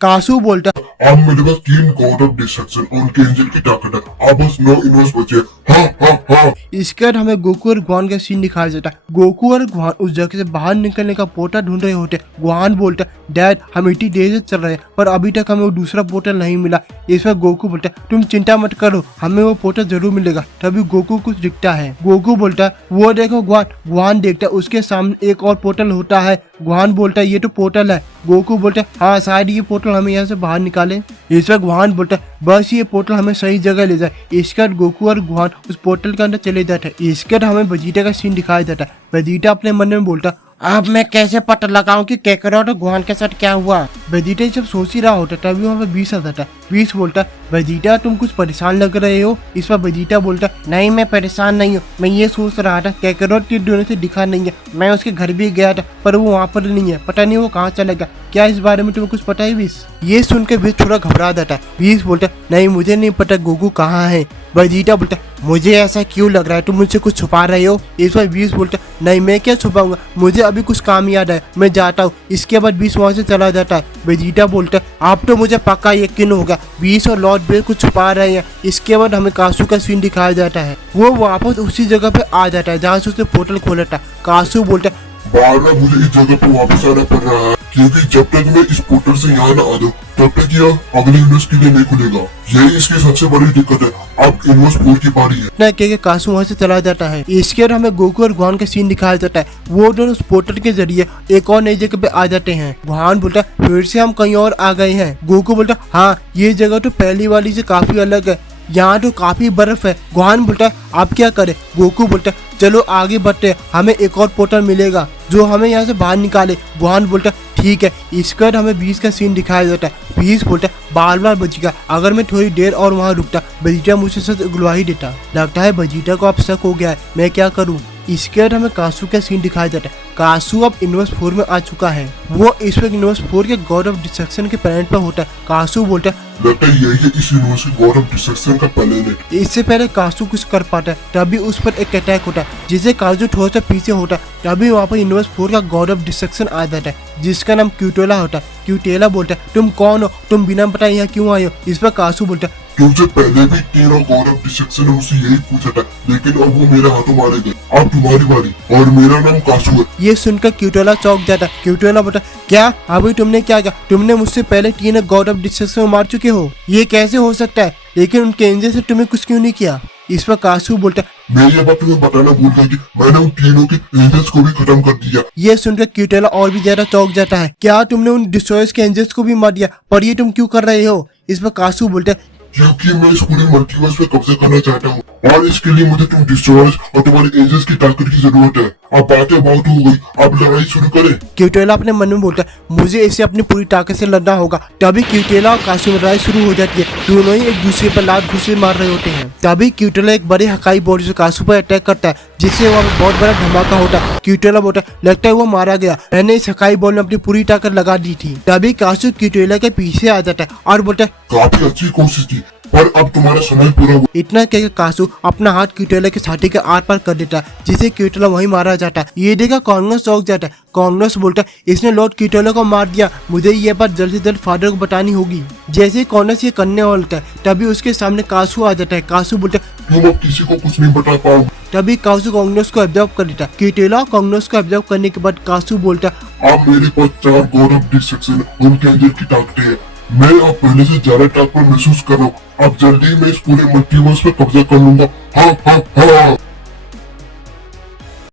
कासू बोलता अब मेरे पास 3 गॉड ऑफ डिस्ट्रक्शन और उनके एंजल की ताकत है। अब बस 9 यूनिवर्स बचे। हाँ हाँ हाँ। इसके बाद हमें गोकू और गुआन का सीन दिखाया जाता है। गोकू और गुआन उस जगह से बाहर निकलने का पोर्टल ढूंढ रहे होते। गुआन बोलता डैड हम इतनी देर से चल रहे हैं पर अभी तक हमें वो दूसरा पोर्टल नहीं मिला। इस पर गोकू बोलता तुम चिंता मत करो हमें वो पोर्टल जरूर मिलेगा। तभी गोकू कुछ दिखता है। गोकू बोलता वो देखो गुआन। गुआन देखता उसके सामने एक और पोर्टल होता है। गुआन बोलता ये तो पोर्टल है। गोकू बोलता हाँ शायद ये पोर्टल हमें यहाँ से बाहर निकाले। इस पर गुआन बोलता बस ये पोर्टल हमें सही जगह ले जाए। इसके बाद गोकू और गुआन उस पोर्टल के अंदर चले जाते हैं। इसके बाद हमें वेजिटा का सीन दिखाया जाता है। वेजिटा अपने मन में बोलता अब मैं कैसे पता लगाऊं कि कैकरोट और गुआन के साथ क्या हुआ। वेजिटा जब सोच ही रहा होता तभी वहाँ पे 20 आ जाता है। 20 बोलता वेजिटा तुम कुछ परेशान लग रहे हो। इस पर वेजिटा बोलता नहीं मैं परेशान नहीं हूँ मैं ये सोच रहा था कैकरोट के दोनों से दिखा नहीं है। मैं उसके घर भी गया था पर वो वहाँ पर नहीं है। पता नहीं वो कहाँ चला गया। क्या इस बारे में तुम्हें कुछ पता है 20? ये सुन के 20 थोड़ा घबरा जाता है। 20 बोलता नहीं मुझे नहीं पता गोकू कहाँ है। वेजिटा बोलता मुझे ऐसा क्यों लग रहा है तुम मुझसे कुछ छुपा रहे हो। इस पर 20 बोलता नहीं मैं क्या छुपाऊंगा मुझे अभी कुछ काम याद है मैं जाता हूँ। इसके बाद 20 वहाँ से चला जाता है। वेजिटा बोलता अब तो मुझे पक्का यकीन होगा 20 और लॉर्ड बेल कुछ छुपा रहे हैं। इसके बाद हमें कासू का सीन दिखाया जाता है। वो वापस उसी जगह पे आ जाता है जहाँ से उसने पोर्टल खोला था। कासू बोलता बार बार मुझे इस जगह पर वापस आना पड़ रहा है क्योंकि जब तक मैं इस पोर्टल से यहाँ न आ जाऊँ तब तक यह अगले यूनिवर्स के लिए नहीं खुलेगा। यही इसकी सबसे बड़ी दिक्कत है। अब यूनिवर्स 4 की पारी है। ना के कासू वहाँ से चला जाता है। इसके बाद हमें गोकू और गुआन का सीन दिखाया जाता है। वो दोनों उस पोर्टल के जरिए एक और नई जगह पे आ जाते हैं। गुआन बोलता फिर से हम कहीं और आ गए हैं। गोकू बोलता हाँ ये जगह तो पहली वाली से काफी अलग है यहाँ तो काफी बर्फ है। गुआन बोलता आप क्या करें। गोकू बोलता चलो आगे बढ़ते हैं हमें एक और पोर्टल मिलेगा जो हमें यहाँ से बाहर निकाले। गुआन बोलता ठीक है। इसके बाद हमें 20 का सीन दिखाया जाता है। 20 बोलता बार बार बचेगा अगर मैं थोड़ी देर और वहाँ रुकता वेजिटा मुझसे सच उगलवा ही देता। लगता है वेजिटा को अब शक हो गया है मैं क्या करूँ। इसके बाद हमें कासू का सीन दिखाया जाता है। कासू अब यूनिवर्स 4 में आ चुका है। वो इस वक्त यूनिवर्स 4 के गॉड ऑफ डिस्ट्रक्शन के प्लैनेट पर होता है। कासू बोलता लगता है यही है इस यूनिवर्स की गॉड ऑफ डिस्ट्रक्शन का प्लैनेट। इससे पहले कासू कुछ कर पाता है तभी उस पर एक अटैक होता है जिसे कासू थोड़ा सा पीछे होता है। तभी वहाँ पर यूनिवर्स 4 का गॉड ऑफ डिस्ट्रक्शन आ जाता है जिसका नाम क्यूटेला होता है। क्यूटेला बोलता है तुम कौन हो तुम बिना बताए यहाँ क्यों आए हो। इस पर कासू बोलता है तुमसे पहले भी 3 गॉड ऑफ डिस्ट्रक्शन ने मुझसे यही पूछा था लेकिन अब वो मेरे हाथों मारे गए। अब तुम्हारी बारी और मेरा नाम कासू है। ये सुनकर क्यूटेला चौंक जाता है। क्यूटेला बोलता क्या अभी तुमने क्या किया। तुमने मुझसे पहले 3 गॉड ऑफ डिस्ट्रक्शन मार चुके हो ये कैसे हो सकता है लेकिन उनके एंजल से तुम्हें कुछ क्यों नहीं किया। इस पर कासू बोलता मैं ये बात तुम्हें बताना भूल गया कि मैंने उन तीनों के एंजल्स को भी खत्म कर दिया। ये सुनकर क्यूटेला और भी ज्यादा चौंक जाता है। क्या तुमने उन डिस्ट्रॉयर्स के एंजल्स को भी मार दिया पर ये तुम क्यों कर रहे हो। इस पर कासू बोलता क्योंकि मैं इस पूरे मल्टीवर्स पे कब्जा करना चाहता हूँ और इसके लिए मुझे तुम डिस्ट्रॉयर्स और तुम्हारे एंजल्स की ताकत की जरूरत है। अब बातें बहुत हो गई अब लड़ाई शुरू करें। क्यूटेला अपने मन में बोलता है मुझे इसे अपनी पूरी ताकत से लड़ना होगा। तभी क्यूटेला और कासू में लड़ाई शुरू हो जाती है। दोनों ही एक दूसरे पर लात घुसे मार रहे होते हैं। तभी क्यूटेला एक बड़े हकाई बॉडी से कासू पर अटैक करता है जिससे वहाँ पर बहुत बड़ा धमाका होता है। क्यूटेला बोलता है लगता है वो मारा गया मैंने इस हकाई बॉल में अपनी पूरी ताकत लगा दी थी। तभी कासू क्यूटेला के पीछे आ जाता है और बोलता है काफी अच्छी कोशिश की पर अब तुम्हारा समय पूरा हुआ। इतना कहकर कासू अपना हाथ क्यूटेला के छाती के आर पार कर देता है जिसे क्यूटेला वहीं मारा जाता है। ये देखा कॉन्ग्रेस चौंक जाता है। कॉन्ग्रेस बोलता है इसने लॉर्ड क्यूटेला को मार दिया मुझे ये बात जल्द से जल्द फादर को बतानी होगी। जैसे ही कॉन्ग्रेस ये करने वाला होता है तभी उसके सामने कासू आ जाता है। कासू बोलता है तुम अब किसी को कुछ नहीं बता पाओगे। तभी कासू कांग्रेस को ऑब्जर्व कर लेता है। क्यूटेला कांग्रेस को ऑब्जर्व करने के बाद कासू बोलता है अब मेरे पास 4 गॉड ऑफ डिस्ट्रक्शन उनके एंजल की ताकतें हैं। मैं अब पहले से ज्यादा ताकत महसूस कर रहा हूँ। अब जल्दी मैं इस पूरे मल्टीवर्स पे कब्जा कर लूंगा। हाँ हाँ हाँ।